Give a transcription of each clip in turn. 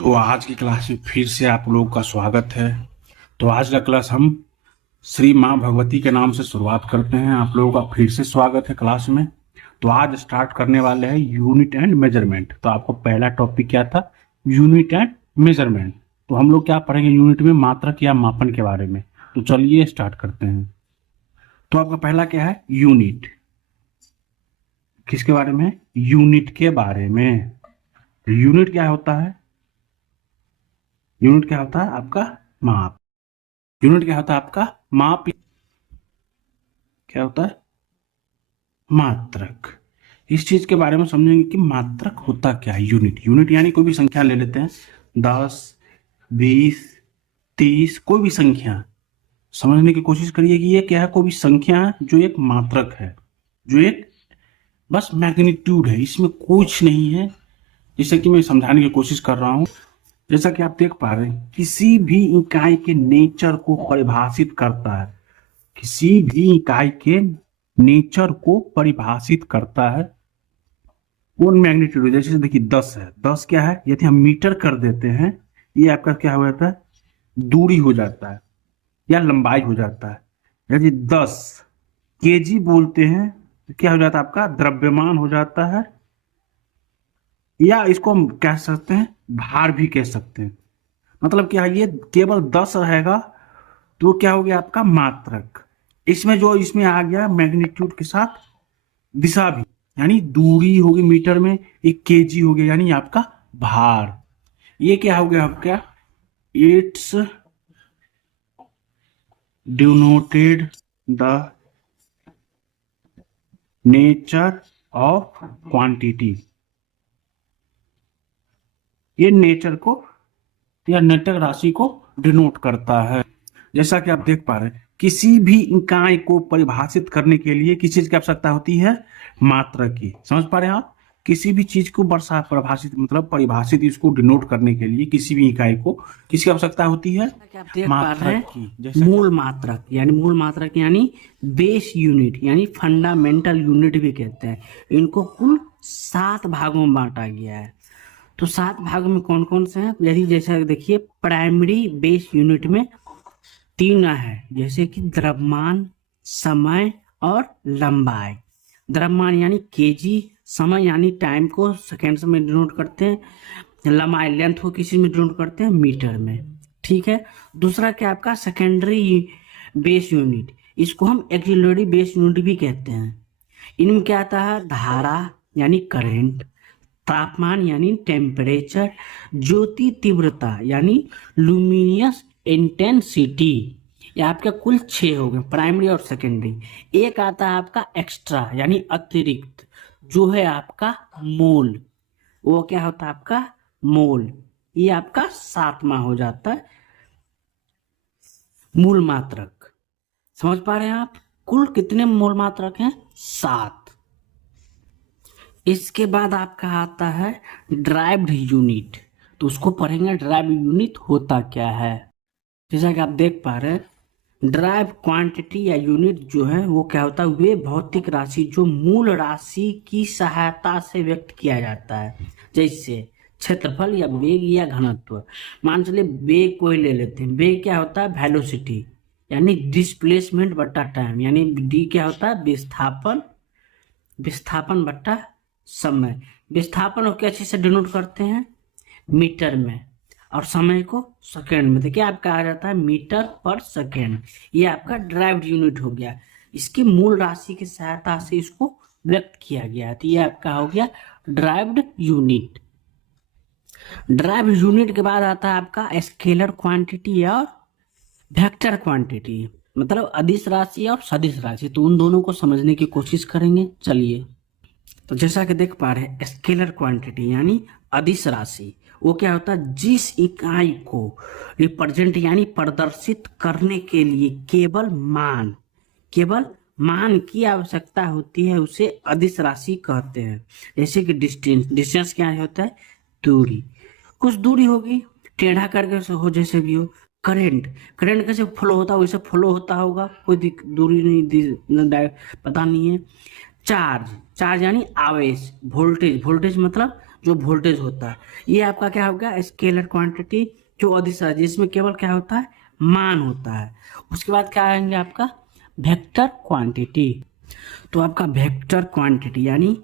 तो आज की क्लास में फिर से आप लोगों का स्वागत है। तो आज का क्लास हम श्री माँ भगवती के नाम से शुरुआत करते हैं। आप लोगों का फिर से स्वागत है क्लास में। तो आज स्टार्ट करने वाले हैं यूनिट एंड मेजरमेंट। तो आपको पहला टॉपिक क्या था? Unit and measurement. तो हम लोग क्या पढ़ेंगे यूनिट में? मात्रक या मापन के बारे में। तो चलिए स्टार्ट करते हैं। तो आपका पहला क्या है? यूनिट। किसके बारे में? यूनिट के बारे में। यूनिट क्या होता है? यूनिट क्या होता है? आपका माप। यूनिट क्या होता है? आपका माप। क्या होता है? मात्रक। इस चीज के बारे में समझेंगे कि मात्रक होता क्या है। यूनिट, यूनिट यानी कोई भी संख्या ले लेते हैं, 10, 20, 30, कोई भी संख्या। समझने की कोशिश करिए कि ये क्या है। कोई भी संख्या है जो एक मात्रक है, जो एक बस मैग्नीट्यूड है, इसमें कुछ नहीं है। जैसे कि मैं समझाने की कोशिश कर रहा हूं। जैसा कि आप देख पा रहे हैं, किसी भी इकाई के नेचर को परिभाषित करता है। किसी भी इकाई के नेचर को परिभाषित करता है वो मैग्नीट्यूड। जैसे देखिए 10 है, 10 क्या है? यदि हम मीटर कर देते हैं, ये आपका क्या हो जाता है? दूरी हो जाता है या लंबाई हो जाता है। यदि 10 केजी बोलते हैं तो क्या हो जाता है? आपका द्रव्यमान हो जाता है, या इसको हम कह सकते हैं भार भी कह सकते हैं। मतलब क्या है? ये केवल 10 रहेगा तो क्या हो गया? आपका मात्रक। इसमें जो इसमें आ गया मैग्नीट्यूड के साथ दिशा भी, यानी दूरी होगी मीटर में, एक केजी हो गया यानी आपका भार। ये क्या हो गया आपका? It's denoted the nature of quantity. ये नेचर को या नेटक राशि को डिनोट करता है। जैसा कि आप देख पा रहे हैं, किसी भी इकाई को परिभाषित करने के लिए किस चीज की आवश्यकता होती है? मात्रक की। समझ पा रहे हैं आप? किसी भी चीज को वर्षा परिभाषित मतलब परिभाषित, इसको डिनोट करने के लिए किसी भी इकाई को किसकी आवश्यकता होती है? आप देख पा रहे मात्रक की। हैं मूल मात्रक यानी बेस यूनिट यानी फंडामेंटल यूनिट भी कहते हैं। इनको कुल 7 भागों में बांटा गया है। तो 7 भागों में कौन कौन से हैं? यदि जैसा देखिए, प्राइमरी बेस यूनिट में 3 है, जैसे कि द्रव्यमान, समय और लंबाई। द्रव्यमान यानी केजी, समय यानी टाइम को सेकेंड्स में डिनोट करते हैं, लंबाई लेंथ को किसी में डिनोट करते हैं मीटर में। ठीक है। दूसरा क्या आपका? सेकेंडरी बेस यूनिट, इसको हम एक्सिलरी बेस यूनिट भी कहते हैं। इनमें क्या आता है? धारा यानी करंट, तापमान यानी टेम्परेचर, ज्योति तीव्रता यानी लुमिनियस इंटेंसिटी। ये आपके कुल 6 हो गए, प्राइमरी और सेकेंडरी। एक आता है आपका एक्स्ट्रा यानी अतिरिक्त, जो है आपका मोल। वो क्या होता है? आपका मोल। ये आपका 7वां हो जाता है मूल मात्रक। समझ पा रहे हैं आप? कुल कितने मूल मात्रक हैं? 7। इसके बाद आपका आता है ड्राइव्ड यूनिट। तो उसको पढ़ेंगे, ड्राइव्ड यूनिट होता क्या है। जैसा कि आप देख पा रहे हैं, ड्राइव क्वांटिटी या यूनिट जो है वो क्या होता है? वे भौतिक राशि जो मूल राशि की सहायता से व्यक्त किया जाता है। जैसे क्षेत्रफल या वेग या घनत्व। मान चलिए वेग को ही ले लेते हैं। वेग क्या होता है? वेलोसिटी यानी डिस्प्लेसमेंट बट्टा टाइम, यानी डी क्या होता है? विस्थापन, विस्थापन बट्टा समय। विस्थापन को कैसे से डिनोट करते हैं? मीटर में, और समय को सेकेंड में। देखिए आपका आ जाता है मीटर पर सेकेंड। ये आपका ड्राइव्ड यूनिट हो गया। इसकी मूल राशि की सहायता से इसको व्यक्त किया गया। तो ये आपका हो गया ड्राइव्ड यूनिट। ड्राइव्ड यूनिट के बाद आता है आपका स्केलर क्वांटिटी और वेक्टर क्वांटिटी, मतलब अदिश राशि और सदिश राशि। तो उन दोनों को समझने की कोशिश करेंगे। चलिए, तो जैसा कि देख पा रहे हैं, स्केलर क्वांटिटी यानी अदिश राशि, वो क्या होता है? जिस इकाई को रिप्रेजेंट यानी प्रदर्शित करने के लिए केवल मान की आवश्यकता होती है, उसे अदिश राशि कहते हैं। जैसे कि डिस्टेंस क्या होता है? दूरी। कुछ दूरी होगी, टेढ़ा करके हो, जैसे भी हो। करंट कैसे फ्लो होता है? वैसे फ्लो होता होगा, कोई दूरी नहीं, पता नहीं है। चार्ज यानी आवेश। वोल्टेज मतलब जो वोल्टेज होता है। ये आपका क्या होगा, स्केलर क्वांटिटी जो अदिश है, जिसमें केवल क्या होता है, मान होता है। उसके बाद क्या आएंगे आपका वेक्टर क्वांटिटी। तो आपका वेक्टर क्वांटिटी यानी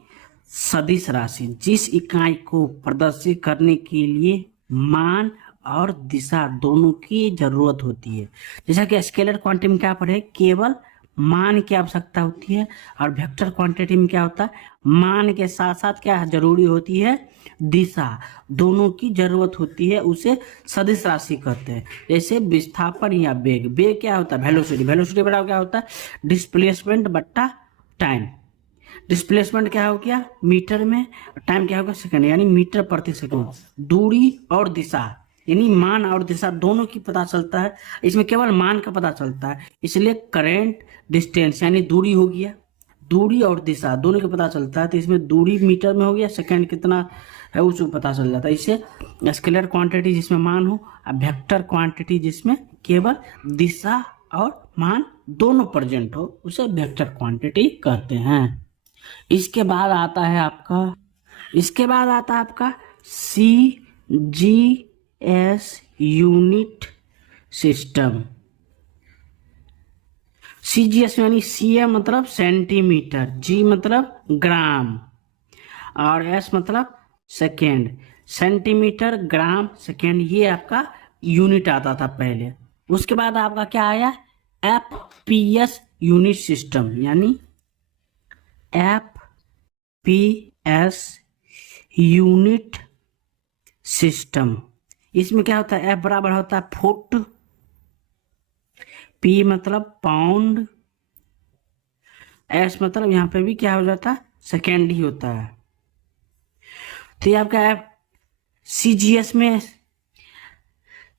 सदिश राशि, जिस इकाई को प्रदर्शित करने के लिए मान और दिशा दोनों की जरूरत होती है। जैसा कि स्केलर क्वांटिटी में क्या पढ़े, केवल मान की आवश्यकता होती है, और वेक्टर क्वांटिटी में क्या होता है, मान के साथ साथ क्या जरूरी होती है, दिशा दोनों की जरूरत होती है। उसे सदिश राशि कहते हैं। जैसे विस्थापन या वेग, वेग क्या होता है, वेलोसिटी, वेलोसिटी बराबर क्या होता है, डिस्प्लेसमेंट बट्टा टाइम। डिस्प्लेसमेंट क्या हो गया मीटर में, टाइम क्या होगा सेकंड, यानी मीटर प्रति सेकंड। दूरी और दिशा यानी मान और दिशा दोनों की पता चलता है, इसमें केवल मान का पता चलता है, इसलिए करेंट डिस्टेंस यानी दूरी हो गया, दूरी और दिशा दोनों का पता चलता है। तो इसमें दूरी मीटर में हो गया, सेकंड कितना है उसको पता चल जाता है। इसे स्केलर क्वांटिटी जिसमें मान हो, और वेक्टर क्वांटिटी जिसमें केवल दिशा और मान दोनों प्रेजेंट हो, उसे वेक्टर क्वांटिटी कहते हैं। इसके बाद आता है आपका CGS यूनिट सिस्टम। CGS यानी CM मतलब सेंटीमीटर, G मतलब ग्राम, और S मतलब सेकेंड। सेंटीमीटर, ग्राम, सेकेंड, ये आपका यूनिट आता था पहले। उसके बाद आपका क्या आया, FPS यूनिट सिस्टम, यानी FPS यूनिट सिस्टम। इसमें क्या होता है, F बराबर होता है फुट, P मतलब पाउंड, S मतलब यहाँ पे भी क्या हो जाता है, सेकेंड ही होता है। तो ये आपका CGS में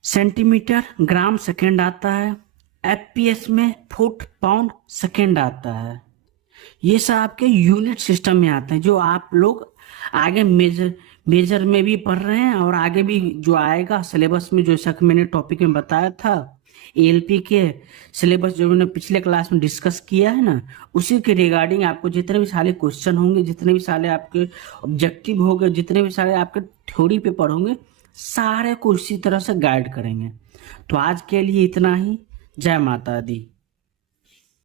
सेंटीमीटर, ग्राम, सेकेंड आता है। FPS में फुट, पाउंड, सेकेंड आता है। ये सब आपके यूनिट सिस्टम में आते हैं, जो आप लोग आगे मेजर में भी पढ़ रहे हैं, और आगे भी जो आएगा सिलेबस में, जैसा कि मैंने टॉपिक में बताया था, ALP के सिलेबस जो मैंने पिछले क्लास में डिस्कस किया है ना, उसी के रिगार्डिंग आपको जितने भी सारे क्वेश्चन होंगे, जितने भी सारे आपके ऑब्जेक्टिव होंगे, जितने भी सारे आपके थ्योरी पेपर होंगे, सारे को उसी तरह से गाइड करेंगे। तो आज के लिए इतना ही। जय माता दी।